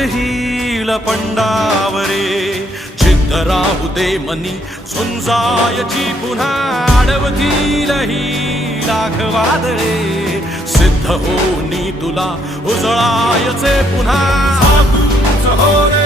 होईल पंडावरे, जिद्द राहू दे मनी झुंजायची पुन्हा, अडवतील ही लाख वादळे, सिद्ध होनी तुला उजळायचे पुन्हा. हो रे